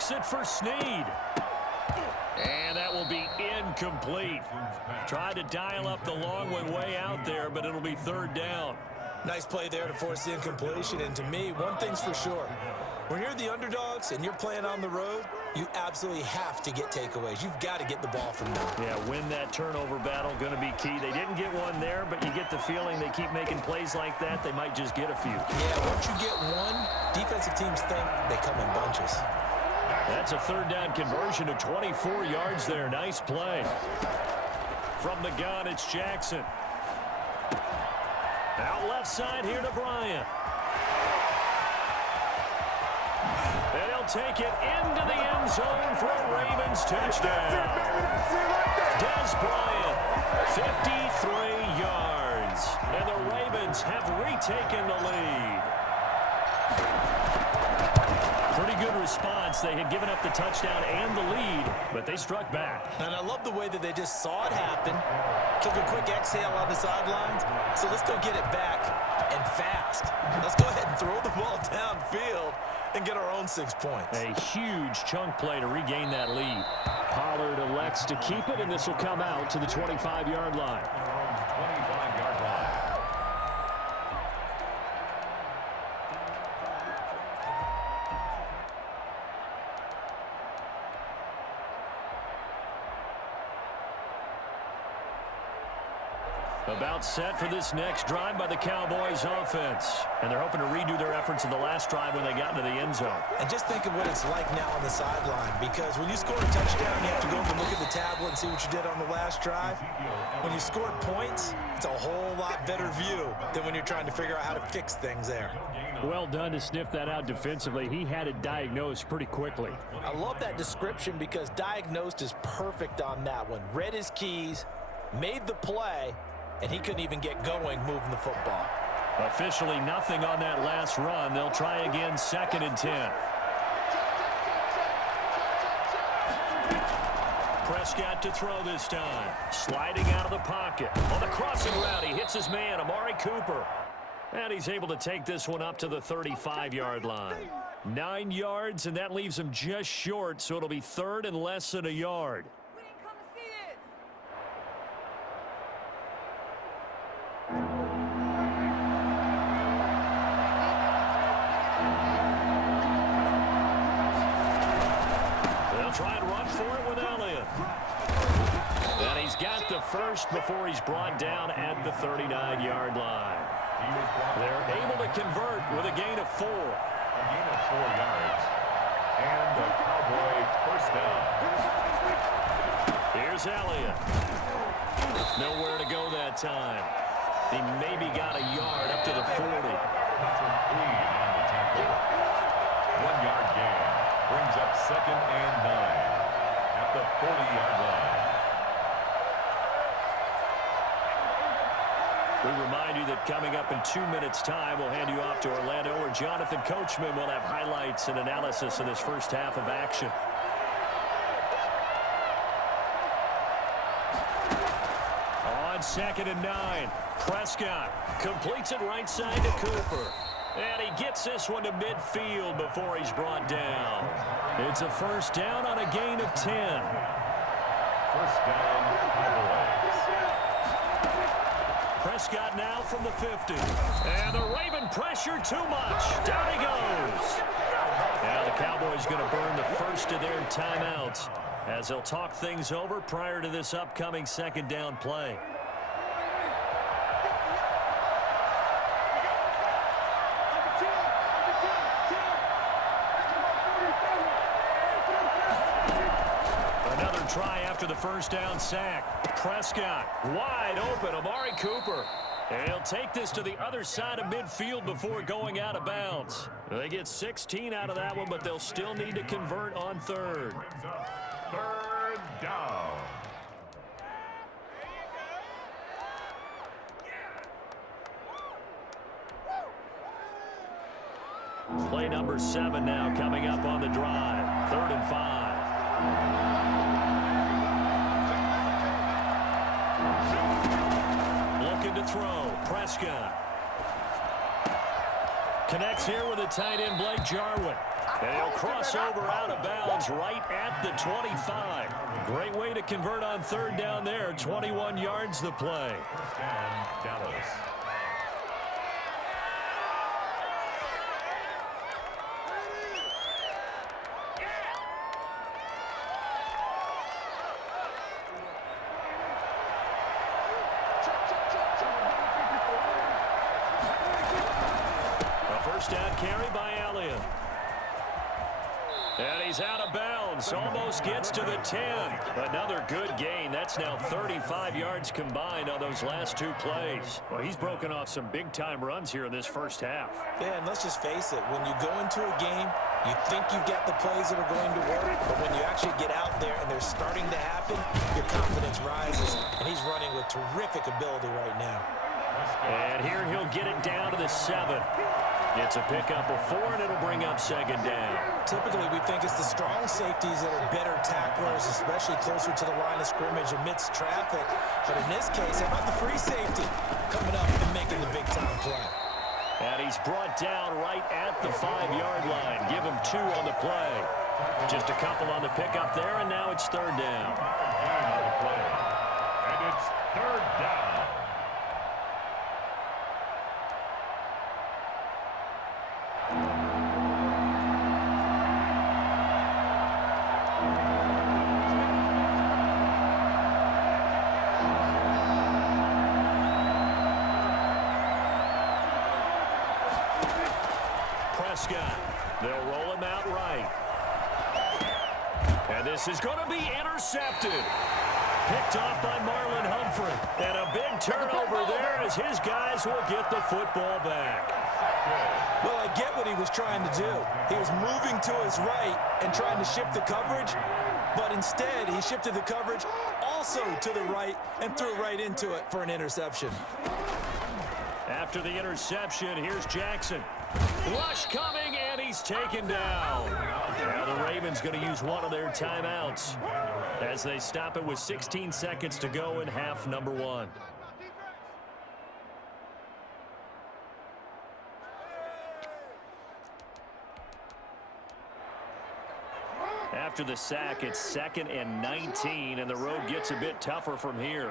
Looks it for Snead. And that will be incomplete. Tried to dial up the long way out there, but it'll be third down. Nice play there to force the incompletion. And to me, one thing's for sure. When you're the underdogs and you're playing on the road, you absolutely have to get takeaways. You've got to get the ball from them. Yeah, win that turnover battle, going to be key. They didn't get one there, but you get the feeling they keep making plays like that, they might just get a few. Yeah, once you get one, defensive teams think they come in bunches. That's a third down conversion to 24 yards there. Nice play. From the gun, it's Jackson. Out left side here to Bryant. And he'll take it into the end zone for a Ravens touchdown. Des Bryant, 53 yards. And the Ravens have retaken the lead. Pretty good response. They had given up the touchdown and the lead, but they struck back. And I love the way that they just saw it happen, took a quick exhale on the sidelines. So let's go get it back and fast. Let's go ahead and throw the ball downfield and get our own 6 points. A huge chunk play to regain that lead. Pollard elects to keep it, and this will come out to the 25-yard line. About set for this next drive by the Cowboys offense. And they're hoping to redo their efforts in the last drive when they got into the end zone. And just think of what it's like now on the sideline, because when you score a touchdown, you have to go up and look at the tablet and see what you did on the last drive. When you score points, it's a whole lot better view than when you're trying to figure out how to fix things there. Well done to sniff that out defensively. He had it diagnosed pretty quickly. I love that description because diagnosed is perfect on that one. Read his keys, made the play, and he couldn't even get going moving the football. Officially nothing on that last run. They'll try again, 2nd and 10. Prescott to throw this time. Sliding out of the pocket. On the crossing route, he hits his man, Amari Cooper. And he's able to take this one up to the 35-yard line. 9 yards, and that leaves him just short, so it'll be third and less than a yard. Try and run for it with Elliott. And he's got the first before he's brought down at the 39-yard line. They're able to convert with a gain of 4. A gain of 4 yards. And the Cowboys first down. Here's Elliott. Nowhere to go that time. He maybe got a yard up to the 40. That's a lead on the tackle. 1 yard gain. Brings up 2nd and 9 at the 40-yard line. We remind you that coming up in 2 minutes' time, we'll hand you off to Orlando, where Jonathan Coachman will have highlights and analysis of this first half of action. On 2nd and 9, Prescott completes it right side to Cooper. And he gets this one to midfield before he's brought down. It's a first down on a gain of 10. First down, Cowboys. Prescott now from the 50. And the Raven pressure too much. Down he goes. Now the Cowboys going to burn the first of their timeouts as they'll talk things over prior to this upcoming 2nd down play. Try after the first down sack. Prescott wide open. Amari Cooper. And he'll take this to the other side of midfield before going out of bounds. They get 16 out of that one, but they'll still need to convert on 3rd. 3rd down. Play number 7 now coming up on the drive. 3rd and 5. Looking to throw. Prescott. Connects here with a tight end, Blake Jarwin. And he'll cross over out of bounds right at the 25. Great way to convert on third down there. 21 yards the play. First down, Dallas. First down carry by Elliott. And he's out of bounds. Almost gets to the 10. Another good gain. That's now 35 yards combined on those last two plays. Well, he's broken off some big-time runs here in this first half. Yeah, and let's just face it. When you go into a game, you think you've got the plays that are going to work, but when you actually get out there and they're starting to happen, your confidence rises, and he's running with terrific ability right now. And here he'll get it down to the 7. It's a pickup of 4, and it'll bring up second down. Typically, we think it's the strong safeties that are better tacklers, especially closer to the line of scrimmage amidst traffic. But in this case, how about the free safety coming up and making the big-time play? And he's brought down right at the 5-yard line. Give him 2 on the play. Just a couple on the pickup there, and now it's third down. And it's third down. They'll roll him out right. And this is going to be intercepted. Picked off by Marlon Humphrey. And a big turnover there as his guys will get the football back. Well, I get what he was trying to do. He was moving to his right and trying to shift the coverage, but instead he shifted the coverage also to the right and threw right into it for an interception. After the interception, here's Jackson. Rush coming, and he's taken down. Now the Ravens going to use one of their timeouts as they stop it with 16 seconds to go in half number 1. After the sack, it's 2nd and 19, and the road gets a bit tougher from here.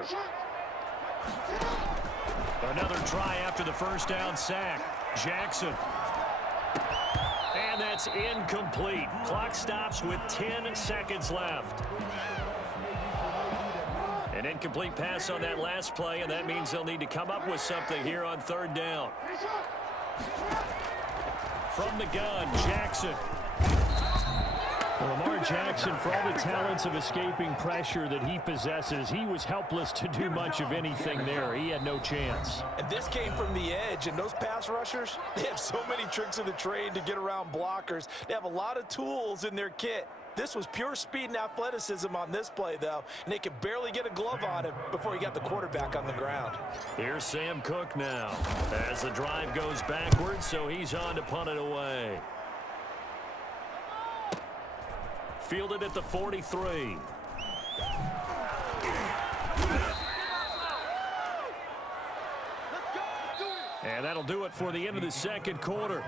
Another try after the first down sack. Jackson. And that's incomplete. Clock stops with 10 seconds left. An incomplete pass on that last play, and that means they'll need to come up with something here on third down. From the gun, Jackson. Well, Lamar Jackson, for all the talents of escaping pressure that he possesses, he was helpless to do much of anything there. He had no chance. And this came from the edge, and those pass rushers, they have so many tricks of the trade to get around blockers. They have a lot of tools in their kit. This was pure speed and athleticism on this play, though, and they could barely get a glove on him before he got the quarterback on the ground. Here's Sam Cook now as the drive goes backwards, so he's on to punt it away. Fielded at the 43. And that'll do it for the end of the second quarter.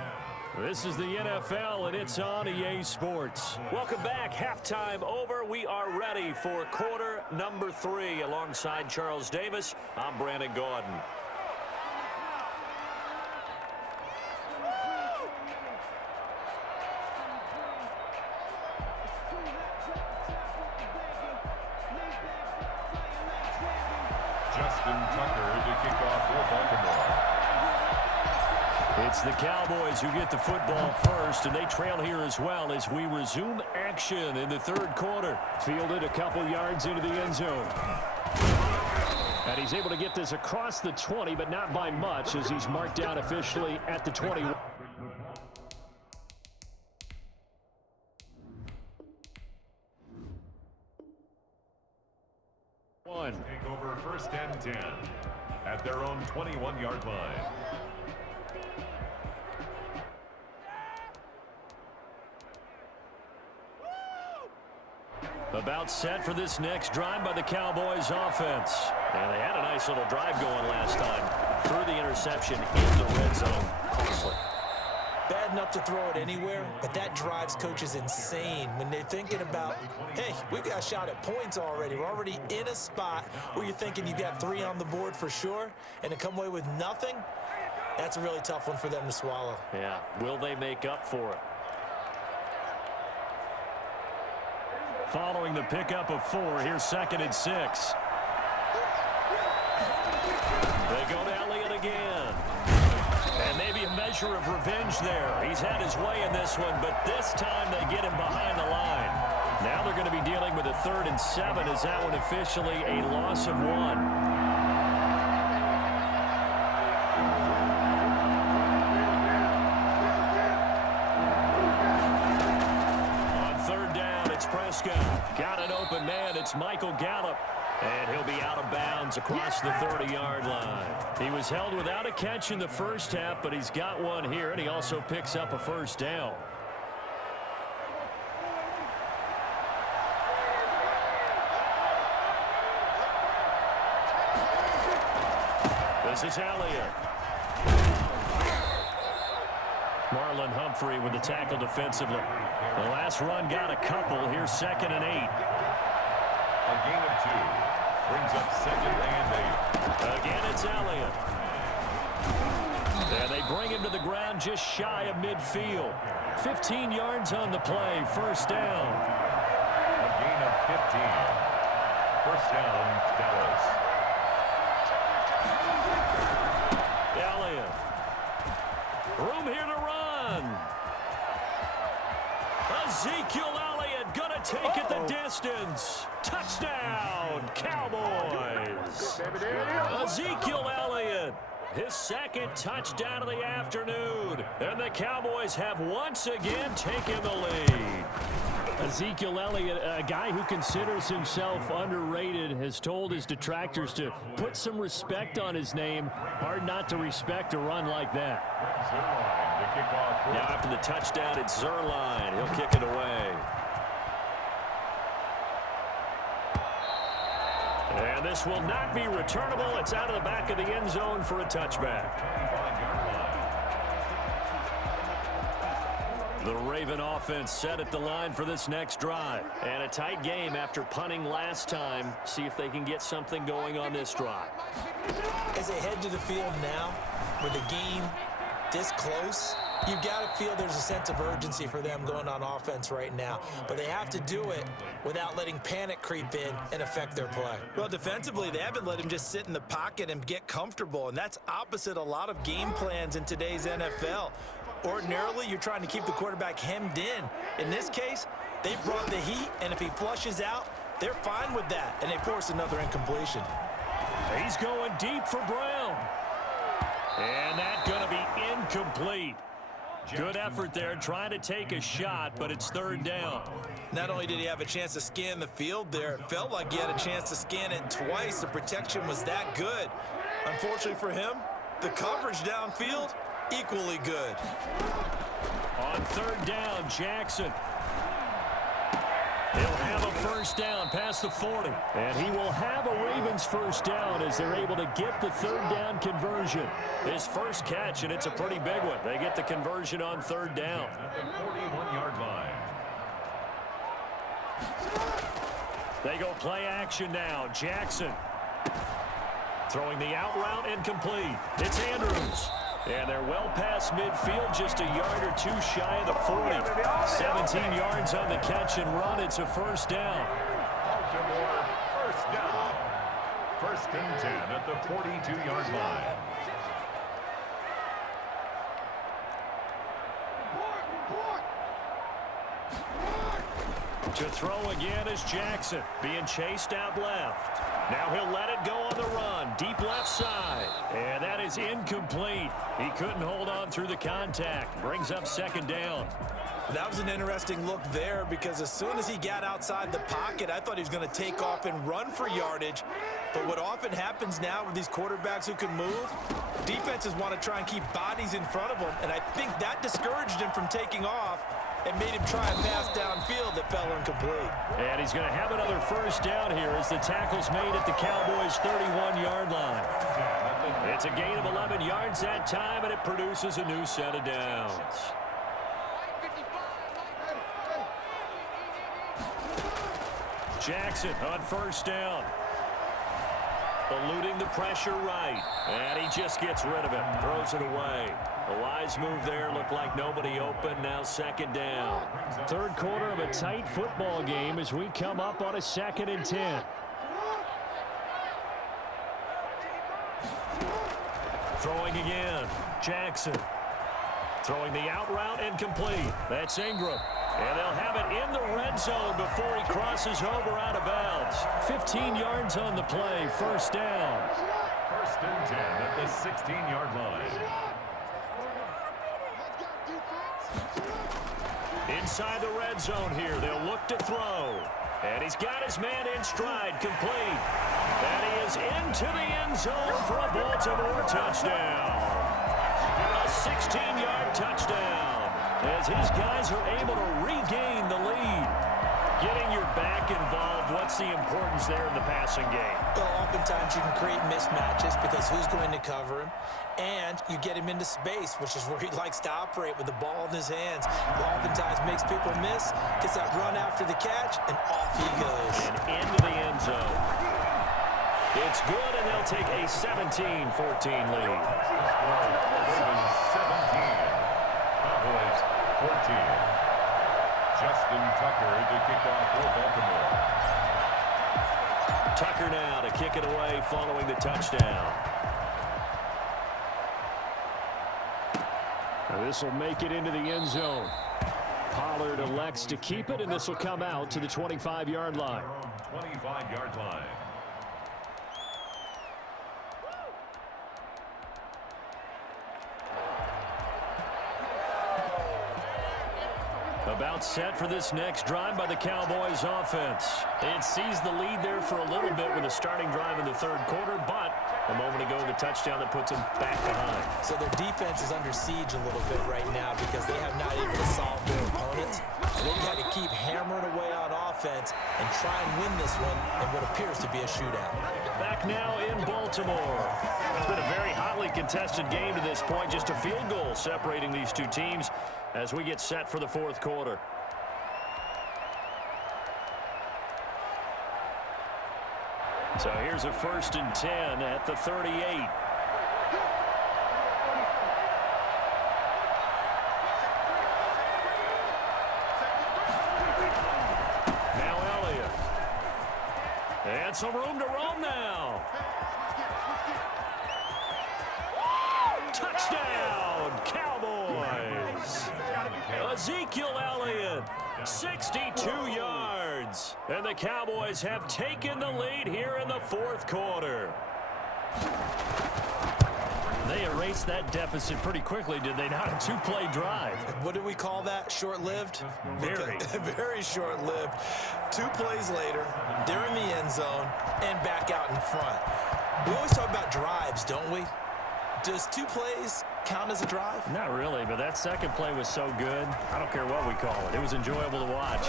This is the NFL, and it's on EA Sports. Welcome back. Halftime over. We are ready for quarter number 3. Alongside Charles Davis, I'm Brandon Gordon. It's the Cowboys who get the football first, and they trail here as well as we resume action in the third quarter. Fielded a couple yards into the end zone. And he's able to get this across the 20, but not by much, as he's marked down officially at the 21. Take over first and 10 at their own 21-yard line. About set for this next drive by the Cowboys offense. And they had a nice little drive going last time. Through the interception in the red zone. Costly. bad enough to throw it anywhere, but that drives coaches insane when they're thinking about, hey, we've got a shot at points already. We're already in a spot where you're thinking you got 3 on the board for sure, and to come away with nothing, that's a really tough one for them to swallow. Yeah, will they make up for it? Following the pickup of 4, here's 2nd and 6. They go to Elliott again. And maybe a measure of revenge there. He's had his way in this one, but this time they get him behind the line. Now they're going to be dealing with a 3rd and 7. Is that one officially a loss of 1? On 3rd down, it's Prescott. Got an open man. It's Michael Gallup. And he'll be out of bounds across the 30-yard line. He was held without a catch in the first half, but he's got one here, and he also picks up a 1st down. This is Elliott. Marlon Humphrey with the tackle defensively. The last run got a couple. Here's 2nd and 8. A gain of 2. Brings up 2nd and 8. Again, it's Elliott. And they bring him to the ground just shy of midfield. 15 yards on the play. 1st down. A gain of 15. 1st down, Dallas. Elliott. Room here to run. Ezekiel Elliott going to take it the distance. Touchdown, Cowboys. Ezekiel Elliott, his 2nd touchdown of the afternoon. And the Cowboys have once again taken the lead. Ezekiel Elliott, a guy who considers himself underrated, has told his detractors to put some respect on his name. Hard not to respect a run like that. Now after the touchdown, it's Zerline. He'll kick it away. And this will not be returnable. It's out of the back of the end zone for a touchback. The Raven offense set at the line for this next drive. And a tight game after punting last time. See if they can get something going on this drive. As they head to the field now, with the game this close, you've got to feel there's a sense of urgency for them going on offense right now. But they have to do it without letting panic creep in and affect their play. Well, defensively, they haven't let him just sit in the pocket and get comfortable, and that's opposite a lot of game plans in today's NFL. Ordinarily, you're trying to keep the quarterback hemmed in. In this case, they brought the heat, and if he flushes out, they're fine with that, and they force another incompletion. He's going deep for Brown. And that's going to be incomplete. Good effort there, trying to take a shot, but it's 3rd down. Not only did he have a chance to scan the field there, it felt like he had a chance to scan it twice. The protection was that good. Unfortunately for him, the coverage downfield, equally good. On 3rd down, Jackson. He'll have a 1st down past the 40. And he will have a Ravens 1st down as they're able to get the 3rd down conversion. His first catch, and it's a pretty big one. They get the conversion on 3rd down. At the 41-yard line. They go play action now. Jackson throwing the out route incomplete. It's Andrews. And they're well past midfield, just a yard or 2 shy of the 40. 17 yards on the catch and run. It's a 1st down. Baltimore, 1st down. 1st and 10 at the 42-yard line. To throw again is Jackson, being chased out left. Now he'll let it go on the run, deep left side. And that is incomplete. He couldn't hold on through the contact. Brings up 2nd down. That was an interesting look there because as soon as he got outside the pocket, I thought he was going to take off and run for yardage. But what often happens now with these quarterbacks who can move, defenses want to try and keep bodies in front of them, and I think that discouraged him from taking off and made him try a pass downfield that fell incomplete. And he's going to have another 1st down here as the tackle's made at the Cowboys' 31-yard line. It's a gain of 11 yards that time, and it produces a new set of downs. Jackson on first down. Eluding the pressure right. And he just gets rid of it. Throws it away. A wise move there. Looked like nobody open. Now second down. Third quarter of a tight football game as we come up on a 2nd and 10. Throwing again. Jackson. Throwing the out route incomplete. That's Ingram. And they'll have it in the red zone before he crosses over out of bounds. 15 yards on the play. First down. 1st and 10 at the 16-yard line. Inside the red zone here. They'll look to throw. And he's got his man in stride, complete. And he is into the end zone for a Baltimore touchdown. A 16-yard touchdown as his guys are able to regain the lead. Getting your back involved, what's the importance there in the passing game? Well, oftentimes you can create mismatches because who's going to cover him? And you get him into space, which is where he likes to operate with the ball in his hands. Oftentimes makes people miss, gets that run after the catch, and off he goes. And into the end zone. It's good, and they'll take a 17-14 lead. 17. Cowboys 14. Justin Tucker to kick off for Baltimore. Tucker now to kick it away following the touchdown. This will make it into the end zone. Pollard elects to keep it, and this will come out to the 25-yard line. 25-yard line. About set for this next drive by the Cowboys offense. It sees the lead there for a little bit with a starting drive in the third quarter, but a moment ago the touchdown that puts them back behind. So their defense is under siege a little bit right now because they have not able to solve their opponents. They've had to keep hammering away on offense and try and win this one in what appears to be a shootout. Back now in Baltimore. It's been a very hotly contested game to this point. Just a field goal separating these two teams as we get set for the fourth quarter. So here's a 1st and 10 at the 38. Now Elliott. And some room to roam now. Touchdown, Cowboys. Ezekiel Elliott, 62 yards. And the Cowboys have taken the lead here in the fourth quarter. They erased that deficit pretty quickly, did they not? A 2-play drive. What do we call that? Short-lived? Very. Very short-lived. 2 plays later, they're in the end zone and back out in front. We always talk about drives, don't we? Does 2 plays count as a drive? Not really, but that second play was so good. I don't care what we call it. It was enjoyable to watch.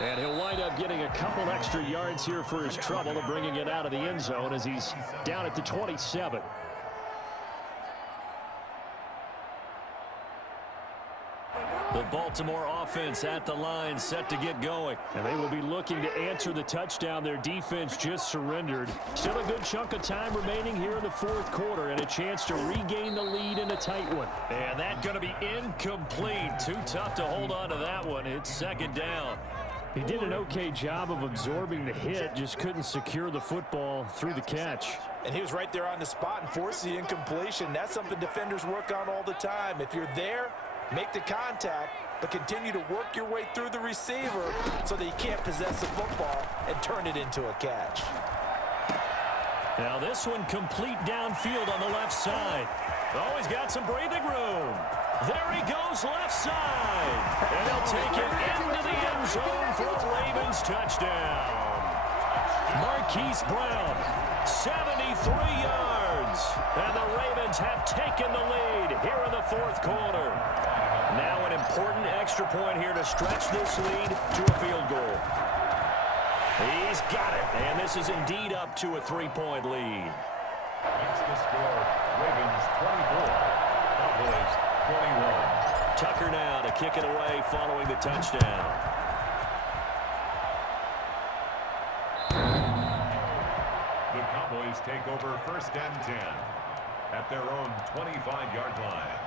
And he'll wind up getting a couple extra yards here for his trouble of bringing it out of the end zone as he's down at the 27. The Baltimore offense at the line set to get going. And they will be looking to answer the touchdown their defense just surrendered. Still a good chunk of time remaining here in the fourth quarter and a chance to regain the lead in a tight one. And that's going to be incomplete. Too tough to hold on to that one. It's second down. He did an okay job of absorbing the hit, just couldn't secure the football through the catch. And he was right there on the spot and forced the incompletion. That's something defenders work on all the time. If you're there, make the contact, but continue to work your way through the receiver so that you can't possess the football and turn it into a catch. Now this one complete downfield on the left side. Oh, he's got some breathing room. There he goes left side. And he'll take it into the end zone for a Ravens touchdown. Marquise Brown, 73 yards. And the Ravens have taken the lead here in the fourth quarter. Now an important extra point here to stretch this lead to a field goal. He's got it, and this is indeed up to a 3-point lead. That's the score. Ravens 24, Cowboys 21. Tucker now to kick it away following the touchdown. Cowboys take over 1st and 10 at their own 25-yard line.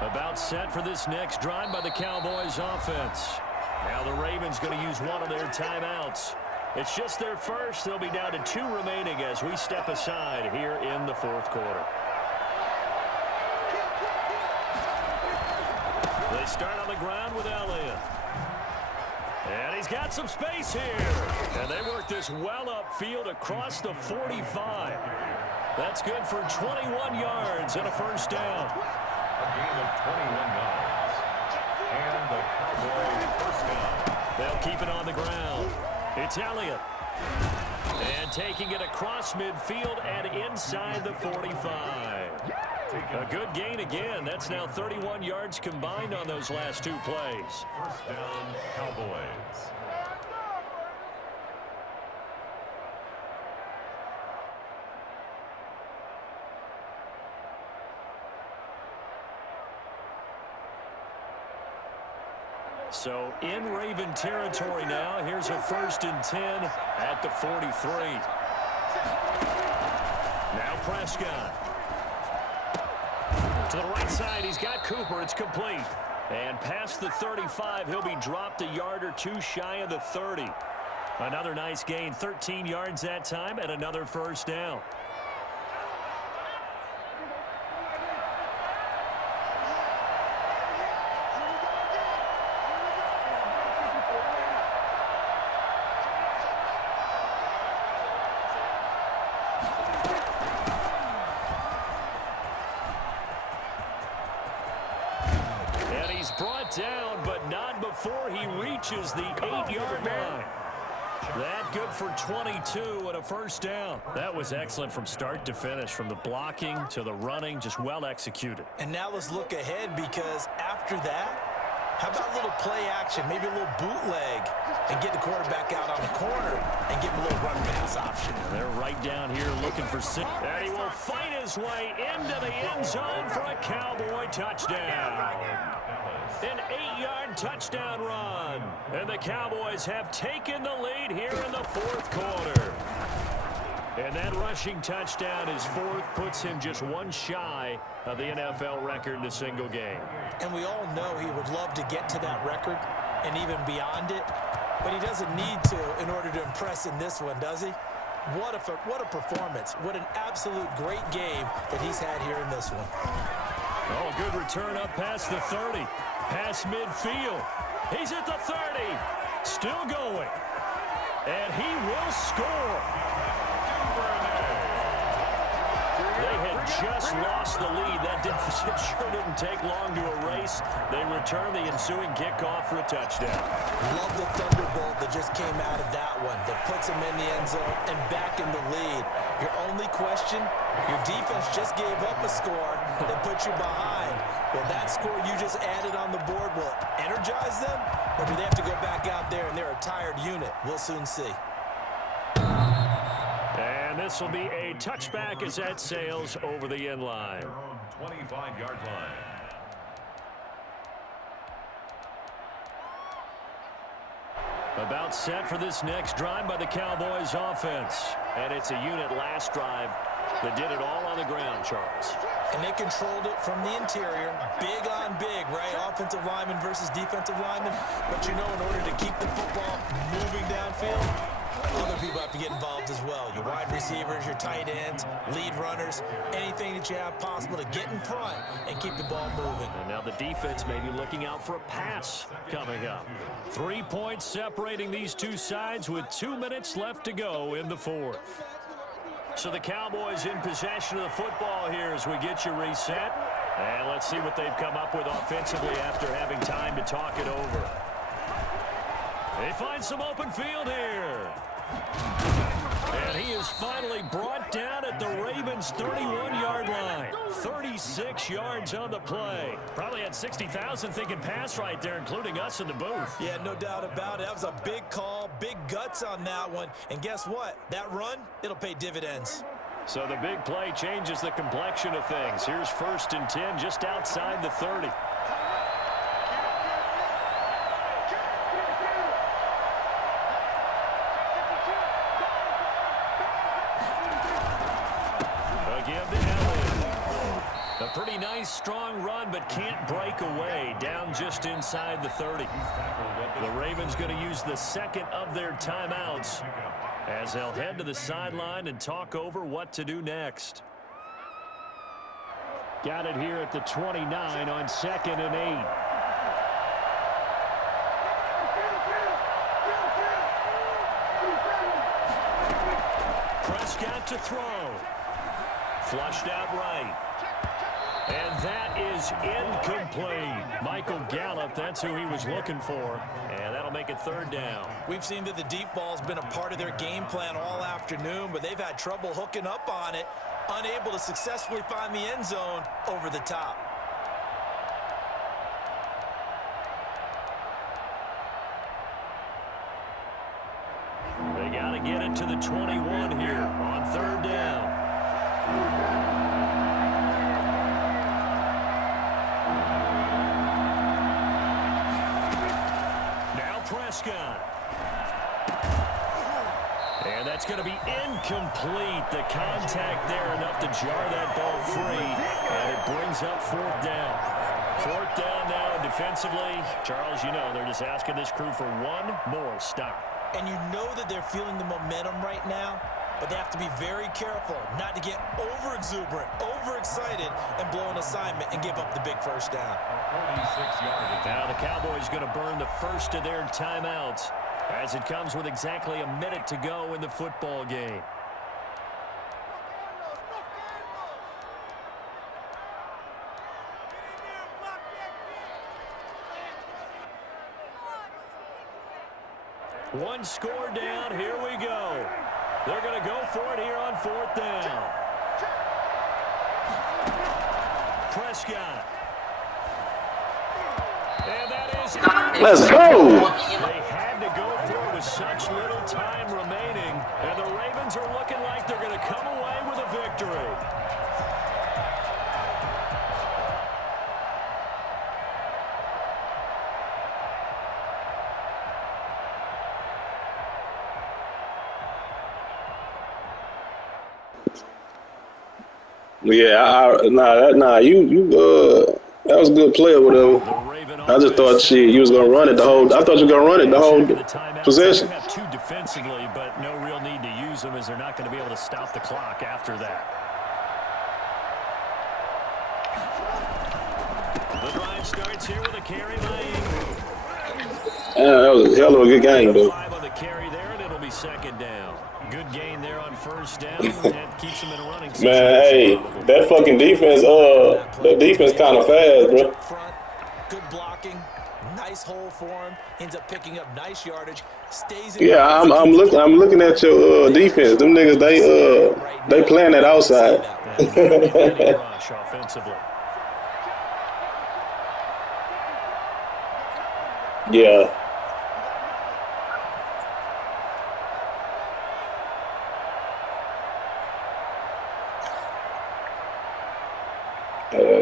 About set for this next drive by the Cowboys offense. Now the Ravens going to use one of their timeouts. It's just their first. They'll be down to 2 remaining as we step aside here in the 4th quarter. They start on the ground with Elliott. And he's got some space here. And they work this well upfield across the 45. That's good for 21 yards and a first down. A gain of 21 yards. And the Cowboys first down. They'll keep it on the ground. It's Elliott. And taking it across midfield and inside the 45. A good gain again. That's now 31 yards combined on those last 2 plays. First down, Cowboys. So in Raven territory now. Here's a 1st and 10 at the 43. Now Prescott. To the right side, he's got Cooper. It's complete. And past the 35, he'll be dropped a yard or 2 shy of the 30. Another nice gain, 13 yards that time, and another first down. Brought down, but not before he reaches the 8-yard line. That good for 22 and a first down. That was excellent from start to finish, from the blocking to the running, just well executed. And now let's look ahead, because after that, how about a little play action, maybe a little bootleg, and get the quarterback out on the corner and give him a little run pass option. And they're right down here looking for 6. And he will fight his way into the end zone for a Cowboy touchdown. An 8-yard touchdown run. And the Cowboys have taken the lead here in the 4th quarter. And that rushing touchdown, his 4th, puts him just 1 shy of the NFL record in a single game. And we all know he would love to get to that record and even beyond it, but he doesn't need to in order to impress in this one, does he? What a performance. What an absolute great game that he's had here in this one. Oh, good return up past the 30. Past midfield. He's at the 30. Still going. And he will score. They had just lost the lead. That deficit sure didn't take long to erase. They return the ensuing kickoff for a touchdown. Love the thunderbolt that just came out of that one, that puts him in the end zone and back in the lead. Your only question, your defense just gave up a score that put you behind. Will that score you just added on the board will energize them, or do they have to go back out there and they're a tired unit? We'll soon see. And this will be a touchback as that sails over the end line. Their own 25-yard line. About set for this next drive by the Cowboys offense. And it's a unit last drive that did it all on the ground, Charles. And they controlled it from the interior. Big on big, right? Offensive lineman versus defensive lineman. But you know, in order to keep the football moving downfield, other people have to get involved as well. Your wide receivers, your tight ends, lead runners, anything that you have possible to get in front and keep the ball moving. And now the defense may be looking out for a pass coming up. 3 points separating these two sides with 2 minutes left to go in the 4th. So the Cowboys in possession of the football here as we get you reset. And let's see what they've come up with offensively after having time to talk it over. They find some open field here. And he is finally brought down at the Ravens' 31-yard line. 36 yards on the play. Probably had 60,000 thinking pass right there, including us in the booth. Yeah, no doubt about it. That was a big call, big guts on that one. And guess what? That run, it'll pay dividends. So the big play changes the complexion of things. Here's 1st and 10 just outside the 30. give to Elliott. A pretty nice, strong run, but can't break away. Down just inside the 30. The Ravens going to use the second of their timeouts as they'll head to the sideline and talk over what to do next. Got it here at the 29 on 2nd and 8. Prescott to throw. Flushed out right. And that is incomplete. Michael Gallup, that's who he was looking for. And that'll make it 3rd down. We've seen that the deep ball's been a part of their game plan all afternoon, but they've had trouble hooking up on it, unable to successfully find the end zone over the top. They got to get it to the 21 here on 3rd down. Prescott. And that's going to be incomplete. The contact there enough to jar that ball free. And it brings up 4th down. 4th down now defensively. Charles, you know, they're just asking this crew for one more stop. And you know that they're feeling the momentum right now, but they have to be very careful not to get over-exuberant, over-excited, and blow an assignment and give up the big 1st down. 46 yards. Now the Cowboys going to burn the first of their timeouts as it comes with exactly a minute to go in the football game. One score down. Here we go. They're going to go for it here on 4th down. Prescott. And that is it. Let's go. They had to go for it with such little time remaining. And the Ravens are looking like they're going to come away with a victory. Yeah, that was a good play or whatever. I just thought you was gonna run it the whole. I thought you were gonna run it the whole possession. They have 2 defensively, but no real need to use them as they're not going to be able to stop the clock after that. The drive starts here with a carry by Ingram. Yeah, that was a hell of a good game, though. 5 on the carry there, and it'll be 2nd down. Good gain there on 1st down. That keeps them in a running situation. Man, hey, that fucking defense, that defense kind of fast, bro. Front, good blocking, nice hole for him. Ends up picking up nice yardage. Stays in. Yeah, I'm looking at your defense. Them niggas, they playing that outside. Rush offensively. Yeah.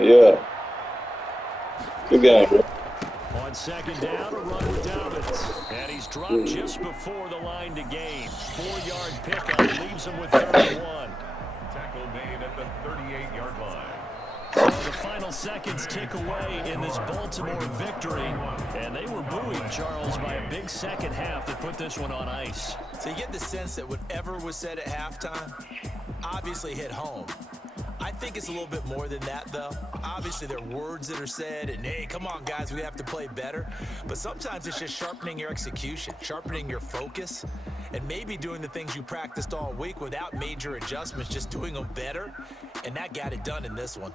Yeah. Good game, bro. On 2nd down, a run with Dobbins. And he's dropped just before the line to gain. 4-yard pickup leaves him with 31. Tackle made at the 38-yard line. So the final seconds tick away in this Baltimore victory. And they were buoyed, Charles, by a big second half that put this one on ice. So you get the sense that whatever was said at halftime obviously hit home. I think it's a little bit more than that, though. Obviously, there are words that are said, and, hey, come on, guys, we have to play better. But sometimes it's just sharpening your execution, sharpening your focus, and maybe doing the things you practiced all week without major adjustments, just doing them better. And that got it done in this one.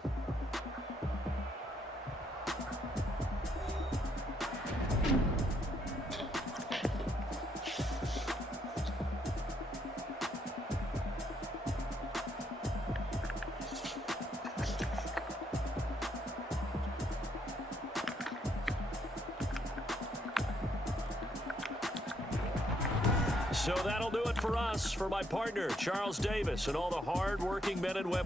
So that'll do it for us. For my partner, Charles Davis, and all the hard-working men and women